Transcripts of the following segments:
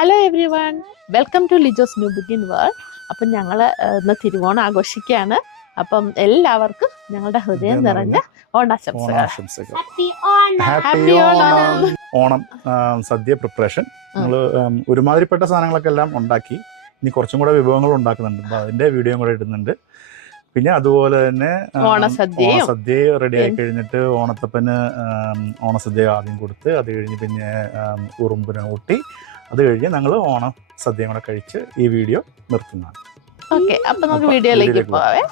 Hello everyone, welcome to Lijo's new begin world. അപ്പം ഞങ്ങൾ ഇന്ന് തിരുവോണം ആഘോഷിക്കുകയാണ്. അപ്പം എല്ലാവർക്കും ഞങ്ങളുടെ ഹൃദയം നിറഞ്ഞ ഓണാശംസകൾ. ഹാപ്പി ഓണം. ഓണം സദ്യ പ്രിപ്പറേഷൻ നമ്മൾ ഒരുമാതിരിപ്പെട്ട സാധനങ്ങളൊക്കെ എല്ലാം ഉണ്ടാക്കി. ഇനി കുറച്ചും കൂടെ വിഭവങ്ങൾ ഉണ്ടാക്കുന്നുണ്ട്, അപ്പോൾ അതിൻ്റെ വീഡിയോ കൂടെ ഇടുന്നുണ്ട്. പിന്നെ അതുപോലെ തന്നെ ഓണസദ്യ റെഡി ആയി കഴിഞ്ഞിട്ട് ഓണത്തപ്പന് ഓണസദ്യ ആദ്യം കൊടുത്ത്, അത് കഴിഞ്ഞ് പിന്നെ ഉറുമ്പിനെ ഊട്ടി, അത് കഴിഞ്ഞ് ഞങ്ങൾ ഓണം സദ്യയും കൂടെ കഴിച്ച് ഈ വീഡിയോ നിർത്തുന്നതാണ്. ഓക്കെ, അപ്പം നമുക്ക് വീഡിയോയിലേക്ക് പോവാവേ.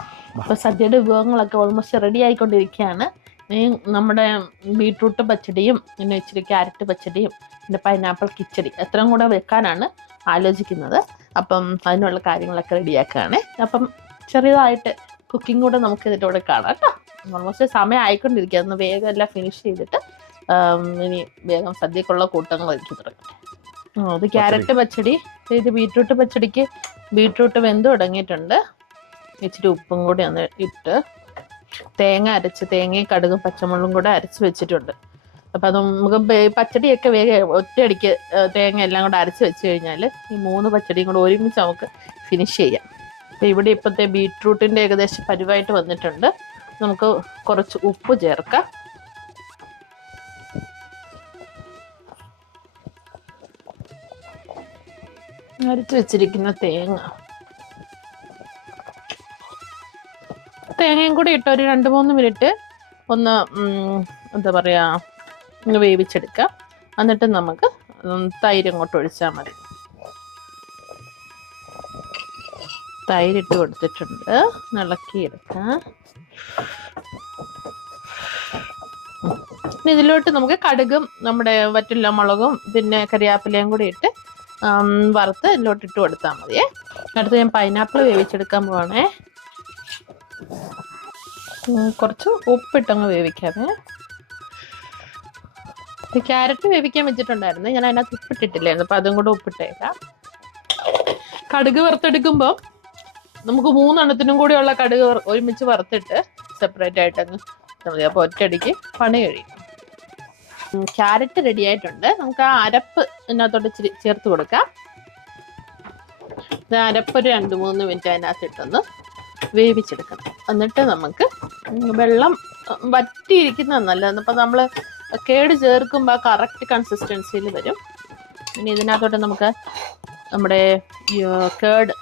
അപ്പോൾ സദ്യയുടെ വിഭവങ്ങളൊക്കെ ഓൾമോസ്റ്റ് റെഡി ആയിക്കൊണ്ടിരിക്കുകയാണ്. നമ്മുടെ ബീട്രൂട്ട് പച്ചടിയും പിന്നെ ഇച്ചിരി ക്യാരറ്റ് പച്ചടിയും പിന്നെ പൈനാപ്പിൾ കിച്ചടി എത്രയും കൂടെ വെക്കാനാണ് ആലോചിക്കുന്നത്. അപ്പം അതിനുള്ള കാര്യങ്ങളൊക്കെ റെഡിയാക്കുകയാണ്. അപ്പം ചെറിയതായിട്ട് കുക്കിംഗ് കൂടെ നമുക്ക് ഇതിൻ്റെ കൂടെ കാണാം കേട്ടോ. ഓൾമോസ്റ്റ് സമയം ആയിക്കൊണ്ടിരിക്കുക. അന്ന് വേഗം എല്ലാം ഫിനിഷ് ചെയ്തിട്ട് ഇനി വേഗം സദ്യക്കുള്ള കൂട്ടങ്ങൾ എനിക്ക് തുടങ്ങട്ടെ. അത് ക്യാരറ്റ് പച്ചടി, ഇത് ബീട്രൂട്ട് പച്ചടിക്ക് ബീട്രൂട്ട് വെന്ത് തുടങ്ങിയിട്ടുണ്ട്. ഇച്ചിരി ഉപ്പും കൂടി ഒന്ന് ഇട്ട് തേങ്ങ അരച്ച്, തേങ്ങയും കടുകും പച്ചമുളകും കൂടെ അരച്ച് വെച്ചിട്ടുണ്ട്. അപ്പം അത് നമുക്ക് പച്ചടിയൊക്കെ വേഗം ഒറ്റയടിക്ക് തേങ്ങ എല്ലാം കൂടെ അരച്ച് വെച്ച് കഴിഞ്ഞാൽ ഈ 3 പച്ചടിയും കൂടെ ഒരുമിച്ച് നമുക്ക് ഫിനിഷ് ചെയ്യാം. അപ്പം ഇവിടെ ഇപ്പോഴത്തെ ബീട്രൂട്ടിൻ്റെ ഏകദേശം പരുവായിട്ട് വന്നിട്ടുണ്ട്. നമുക്ക് കുറച്ച് ഉപ്പ് ചേർക്കാം. അരച്ച് വെച്ചിരിക്കുന്ന തേങ്ങയും കൂടി ഇട്ട് ഒരു 2-3 മിനിറ്റ് ഒന്ന് എന്താ പറയുക ഒന്ന് വേവിച്ചെടുക്കാം. എന്നിട്ട് നമുക്ക് തൈര് അങ്ങോട്ട് ഒഴിച്ചാൽ മതി. തൈരിട്ട് കൊടുത്തിട്ടുണ്ട്, ഇളക്കിയെടുക്കാം. ഇതിലോട്ട് നമുക്ക് കടുകും നമ്മുടെ വറ്റല്ല മുളകും പിന്നെ കരിയാപ്പിലയും കൂടി ഇട്ട് വറുത്ത് ഇതിലോട്ട് ഇട്ട് കൊടുത്താൽ മതിയേ. അടുത്ത് ഞാൻ പൈനാപ്പിൾ വേവിച്ചെടുക്കാൻ പോവാണേ. കുറച്ച് ഉപ്പിട്ടങ്ങ് വേവിക്കാമേ. ക്യാരറ്റ് വേവിക്കാൻ വെച്ചിട്ടുണ്ടായിരുന്നു, ഞാൻ അതിനകത്ത് ഉപ്പിട്ടിട്ടില്ലായിരുന്നു, അപ്പം അതും കൂടെ ഉപ്പിട്ടേക്കാം. കടുക് വറുത്തെടുക്കുമ്പോൾ നമുക്ക് 3 എണ്ണത്തിനും കൂടിയുള്ള കടുക് ഒരുമിച്ച് വറുത്തിട്ട് സെപ്പറേറ്റ് ആയിട്ടങ്ങ് മതി. അപ്പോൾ ഒറ്റയടിക്ക് പണി കഴിയും. ക്യാരറ്റ് റെഡി ആയിട്ടുണ്ട്. നമുക്ക് ആ അരപ്പ് ഇതിനകത്തോട്ട് ഇച്ചിരി ചേർത്ത് കൊടുക്കാം. അരപ്പ് ഒരു 2-3 മിനിറ്റ് അതിനകത്ത് ഇട്ടൊന്ന് വേവിച്ചെടുക്കണം. എന്നിട്ട് നമുക്ക് വെള്ളം വറ്റിയിരിക്കുന്നത് നല്ലതാണ്. അപ്പം നമ്മൾ കേട് ചേർക്കുമ്പോൾ ആ കറക്റ്റ് കൺസിസ്റ്റൻസിയിൽ വരും. ഇനി ഇതിനകത്തോട്ട് നമുക്ക് നമ്മുടെ കേട്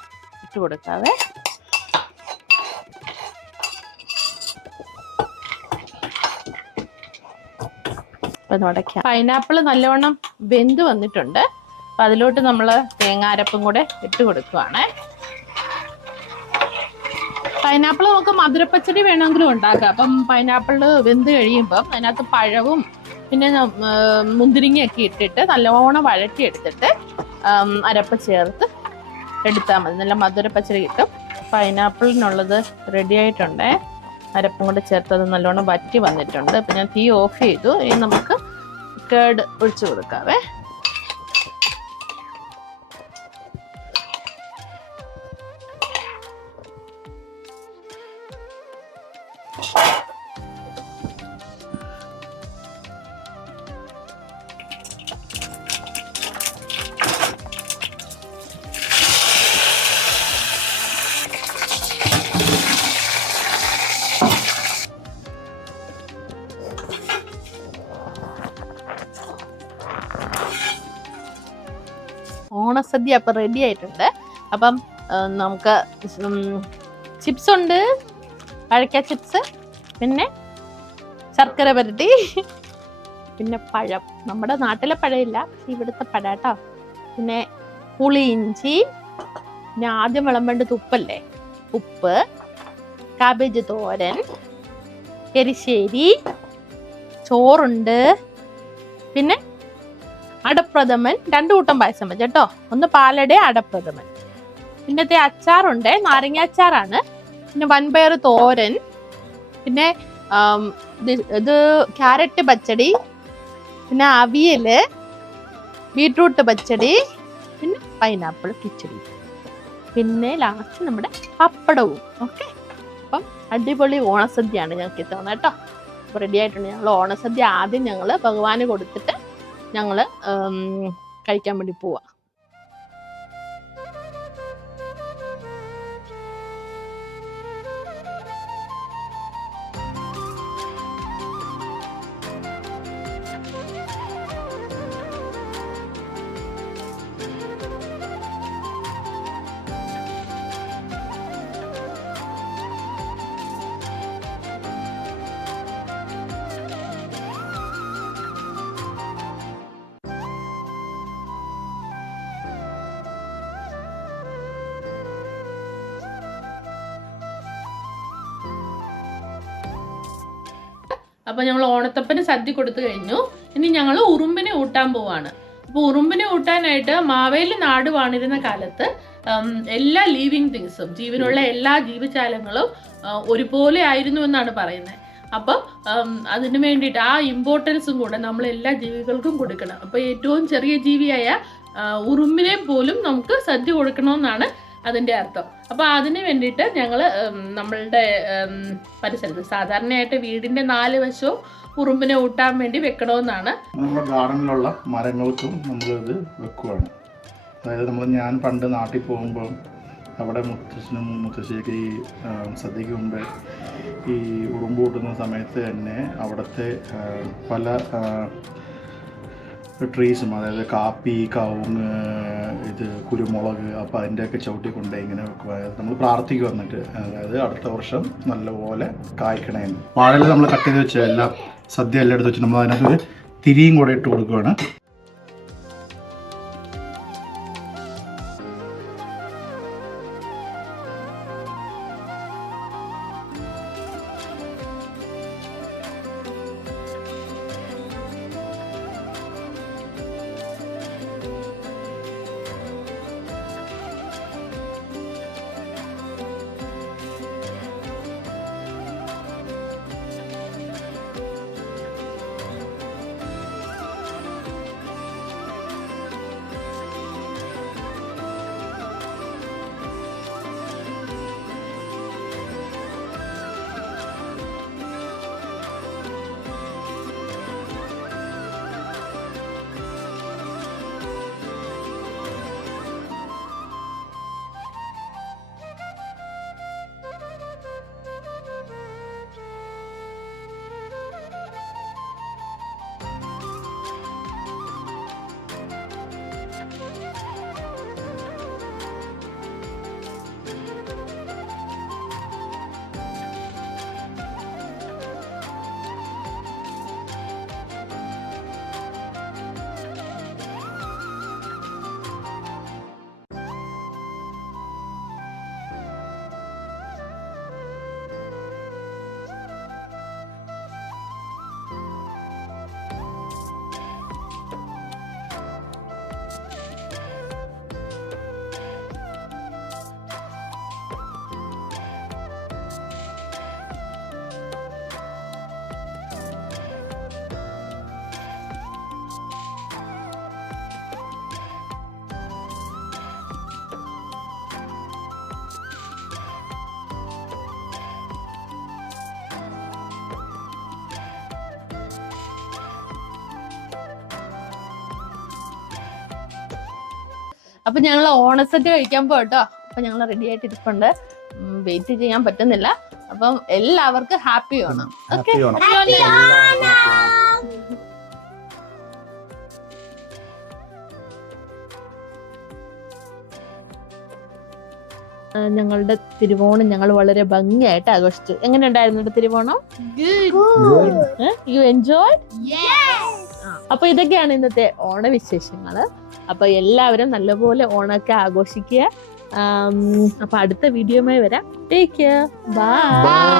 ഇട്ട് കൊടുക്കാവേ. പൈനാപ്പിൾ നല്ലവണ്ണം വെന്ത് വന്നിട്ടുണ്ട്. അപ്പം അതിലോട്ട് നമ്മൾ തേങ്ങാരപ്പും കൂടെ ഇട്ട് കൊടുക്കുവാണ്. പൈനാപ്പിൾ നമുക്ക് മധുരപ്പച്ചടി വേണമെങ്കിലും ഉണ്ടാക്കാം. അപ്പം പൈനാപ്പിൾ വെന്ത് കഴിയുമ്പം അതിനകത്ത് പഴവും പിന്നെ മുന്തിരിങ്ങയൊക്കെ ഇട്ടിട്ട് നല്ലവണ്ണം വഴറ്റിയെടുത്തിട്ട് അരപ്പ് ചേർത്ത് എടുത്താൽ മതി. നല്ല മധുരപ്പച്ചടി കിട്ടും. പൈനാപ്പിളിനുള്ളത് റെഡി ആയിട്ടുണ്ടേ. അരപ്പും കൂടെ ചേർത്തത് നല്ലോണം വറ്റി വന്നിട്ടുണ്ട്. അപ്പം ഞാൻ തീ ഓഫ് ചെയ്തു. ഇനി നമുക്ക് കേട് ഒഴിച്ചു കൊടുക്കാവേ. ഓണസദ്യ അപ്പം റെഡി ആയിട്ടുണ്ട്. അപ്പം നമുക്ക് ചിപ്സ് ഉണ്ട്, പഴക്ക ചിപ്സ്, പിന്നെ ശർക്കര പുരട്ടി, പിന്നെ പഴം. നമ്മുടെ നാട്ടിലെ പഴമില്ല, ഇവിടുത്തെ പഴം കേട്ടോ. പിന്നെ പുളിയിഞ്ചി, പിന്നെ ആദ്യം വിളമ്പേണ്ടത് ഉപ്പല്ലേ, ഉപ്പ്, കാബേജ് തോരൻ, എരിശ്ശേരി, ചോറുണ്ട്, പിന്നെ അടപ്രഥമൻ. 2 കൂട്ടം പായസം വെച്ച് കേട്ടോ. ഒന്ന് പാലട, അടപ്രഥമൻ. പിന്നത്തെ അച്ചാറുണ്ട്, നാരങ്ങ അച്ചാറാണ്. പിന്നെ വൻപയർ തോരൻ, പിന്നെ ഇത് ക്യാരറ്റ് പച്ചടി, പിന്നെ അവിയല്, ബീട്രൂട്ട് പച്ചടി, പിന്നെ പൈനാപ്പിൾ കിച്ചടി, പിന്നെ ലാസ്റ്റ് നമ്മുടെ പപ്പടവും. ഓക്കെ, അപ്പം അടിപൊളി ഓണസദ്യയാണ് ഞങ്ങൾക്ക് ഇത്തവണ കേട്ടോ. അപ്പോൾ റെഡി ആയിട്ടുണ്ട്. ഞങ്ങൾ ഓണസദ്യ ആദ്യം ഞങ്ങൾ ഭഗവാന് കൊടുത്തിട്ട് ഞങ്ങൾ കഴിക്കാൻ വേണ്ടി പോവാം. അപ്പോൾ ഞങ്ങൾ ഓണത്തപ്പന് സദ്യ കൊടുത്തു കഴിഞ്ഞു. ഇനി ഞങ്ങൾ ഉറുമ്പിനെ ഊട്ടാൻ പോവാണ്. അപ്പോൾ ഉറുമ്പിനെ ഊട്ടാനായിട്ട് മാവേലി നാട് വാണിരുന്ന കാലത്ത് എല്ലാ ലിവിങ് തിങ്സും, ജീവനുള്ള എല്ലാ ജീവജാലങ്ങളും ഒരുപോലെ ആയിരുന്നു എന്നാണ് പറയുന്നത്. അപ്പം അതിന് വേണ്ടിയിട്ട് ആ ഇമ്പോർട്ടൻസും കൂടെ നമ്മൾ എല്ലാ ജീവികൾക്കും കൊടുക്കണം. അപ്പോൾ ഏറ്റവും ചെറിയ ജീവിയായ ഉറുമ്പിനെ പോലും നമുക്ക് സദ്യ കൊടുക്കണമെന്നാണ് അതിൻ്റെ അർത്ഥം. അപ്പോൾ അതിന് വേണ്ടിയിട്ട് ഞങ്ങൾ നമ്മളുടെ പരിസരത്ത് സാധാരണയായിട്ട് വീടിൻ്റെ 4 വശവും ഉറുമ്പിനെ ഊട്ടാൻ വേണ്ടി വെക്കണമെന്നാണ്. നമ്മുടെ ഗാർഡനിലുള്ള മരങ്ങൾക്കും നമ്മളിത് വെക്കുവാണ്. അതായത് ഞാൻ പണ്ട് നാട്ടിൽ പോകുമ്പോൾ അവിടെ മുത്തശ്ശനും മുത്തശ്ശിയൊക്കെ ഈ സദ്യക്ക് മുമ്പ് ഈ ഉറുമ്പ് കൂട്ടുന്ന സമയത്ത് തന്നെ അവിടുത്തെ പല ട്രീസും, അതായത് കാപ്പി, കവുങ്ങ്, കുരുമുളക്, അപ്പോൾ അതിൻ്റെയൊക്കെ ചവിട്ടിക്കൊണ്ട് ഇങ്ങനെ വെക്കുക. അതായത് നമ്മൾ പ്രാർത്ഥിക്കുക വന്നിട്ട്, അതായത് അടുത്ത വർഷം നല്ലപോലെ കായ്ക്കണേന്ന്. വാഴയിൽ നമ്മൾ കട്ട് ചെയ്ത് വെച്ച എല്ലാം സദ്യ എല്ലാം എടുത്ത് വെച്ച് നമ്മൾ അതിനകത്ത് തിരിയും കൂടെ ഇട്ട് കൊടുക്കുകയാണ്. അപ്പൊ ഞങ്ങൾ ഓണസദ്യ കഴിക്കാൻ പോട്ടോ. അപ്പൊ ഞങ്ങൾ റെഡി ആയിട്ട് ഇരിപ്പുണ്ട്. വെയിറ്റ് ചെയ്യാൻ പറ്റുന്നില്ല. അപ്പം എല്ലാവർക്കും ഹാപ്പി ഓണം. ഓക്കെ, ഞങ്ങളുടെ തിരുവോണം ഞങ്ങൾ വളരെ ഭംഗിയായിട്ട് ആഘോഷിച്ചു. എങ്ങനെയുണ്ടായിരുന്നു തിരുവോണം? You enjoy? അപ്പൊ ഇതൊക്കെയാണ് ഇന്നത്തെ ഓണവിശേഷങ്ങള്. അപ്പൊ എല്ലാവരും നല്ലപോലെ ഓണമൊക്കെ ആഘോഷിക്കുക. അപ്പൊ അടുത്ത വീഡിയോയുമായി വരാം. Take care, by.